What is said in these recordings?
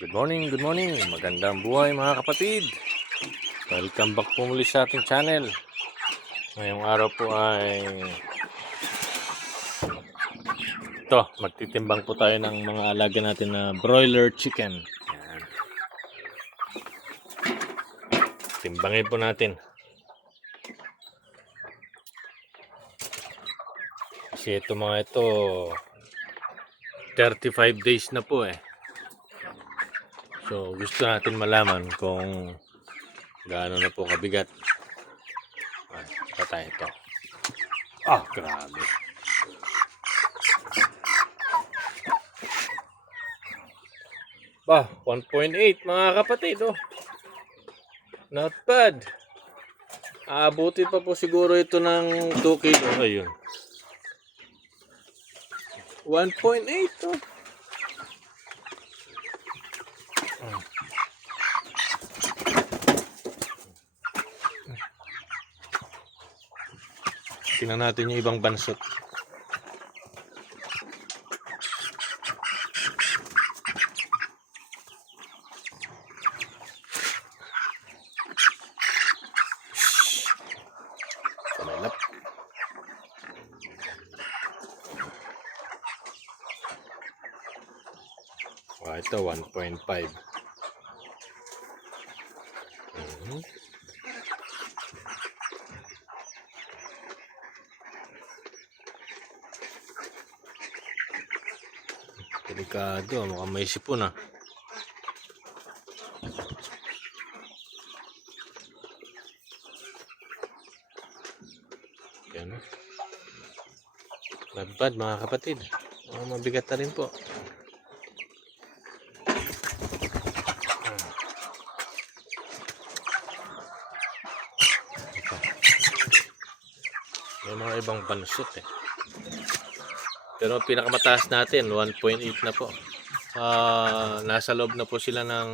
Good morning, good morning. Magandang buhay mga kapatid. Welcome back po muli sa ating channel. Ngayong araw po ay magtitimbang po tayo ng mga alaga natin na broiler chicken. Yan. Timbangin po natin. Kasi ito mga ito 35 days na po eh. So gusto natin malaman kung gaano na po kabigat. Patay ito. Grabe. Bah, 1.8 mga kapatid oh. Not bad. Aabutin pa po siguro ito ng 2 kilo. Ayun. 1.8 oh. Tingnan natin yung ibang bansot. Kumalap. Ito 1.5. Delikado, mukhang may sipon ah. Yan. Not bad mga kapatid. Mabigat na rin po. May mga ibang bansot eh. Pero pinakamataas natin 1.8 na po. Nasa loob na po sila ng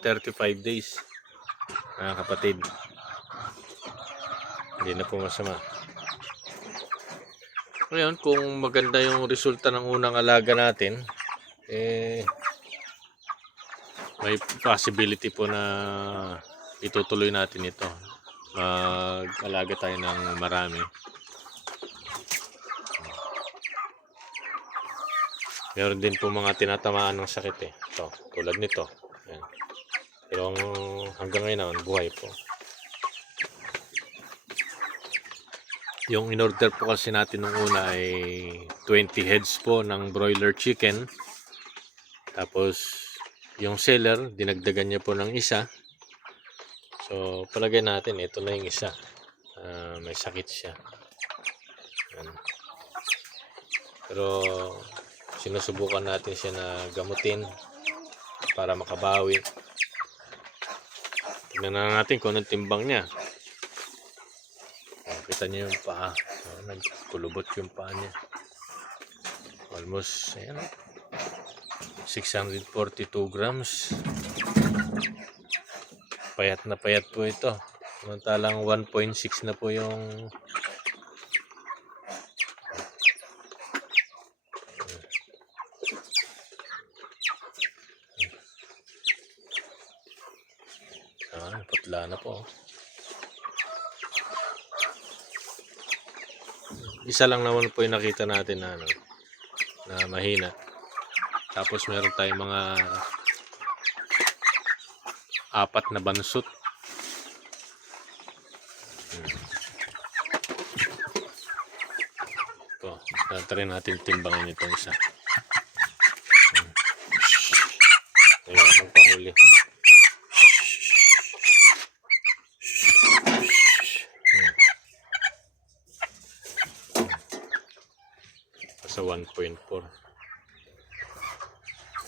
35 days mga kapatid. Hindi na po masama. Ngayon kung maganda yung resulta ng unang alaga natin, may possibility po na itutuloy natin ito. Mag-alaga tayo ng marami. Meron din po mga tinatamaan ng sakit eh. Ito, tulad nito. Yan. Pero hanggang ngayon buhay po. Yung in-order po kasi natin nung una ay 20 heads po ng broiler chicken. Tapos yung seller, dinagdagan niya po ng isa. So palagay natin, ito na yung isa. May sakit siya. Yan. Pero sinusubukan natin siya na gamutin para makabawi. Tignan na natin kung anong timbang niya. Kita niyo yung paa. Nagkulubot yung paa niya. Almost 642 grams. Payat na payat po ito. Samantalang 1.6 na po yung putla na po. Isa lang naman po yung nakita natin na na mahina. Tapos meron tayong mga 4 na bansot. Ito, try natin timbangin itong isa. Ayun, magpahuli. Sa 1.4.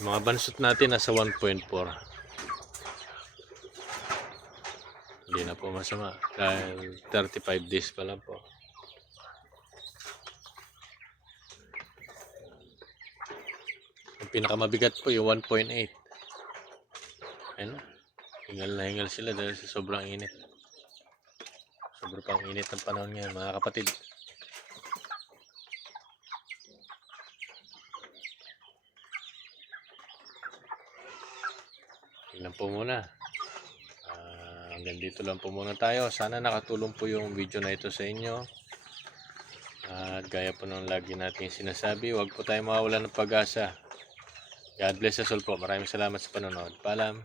Mga bansot natin nasa 1.4. Hindi na po masama dahil 35 days pa lang po. Ang pinakamabigat po yung 1.8. Ayun, hingal na hingal sila dahil sa sobrang init. Sobrang pang init ng panahon ngayon mga kapatid. Yun lang po muna. Hanggang dito lang po muna tayo. Sana nakatulong po yung video na ito sa inyo. At gaya po ng lagi natin sinasabi, huwag po tayo mawawalan ng pag-asa. God bless us all po. Maraming salamat sa panonood. Paalam.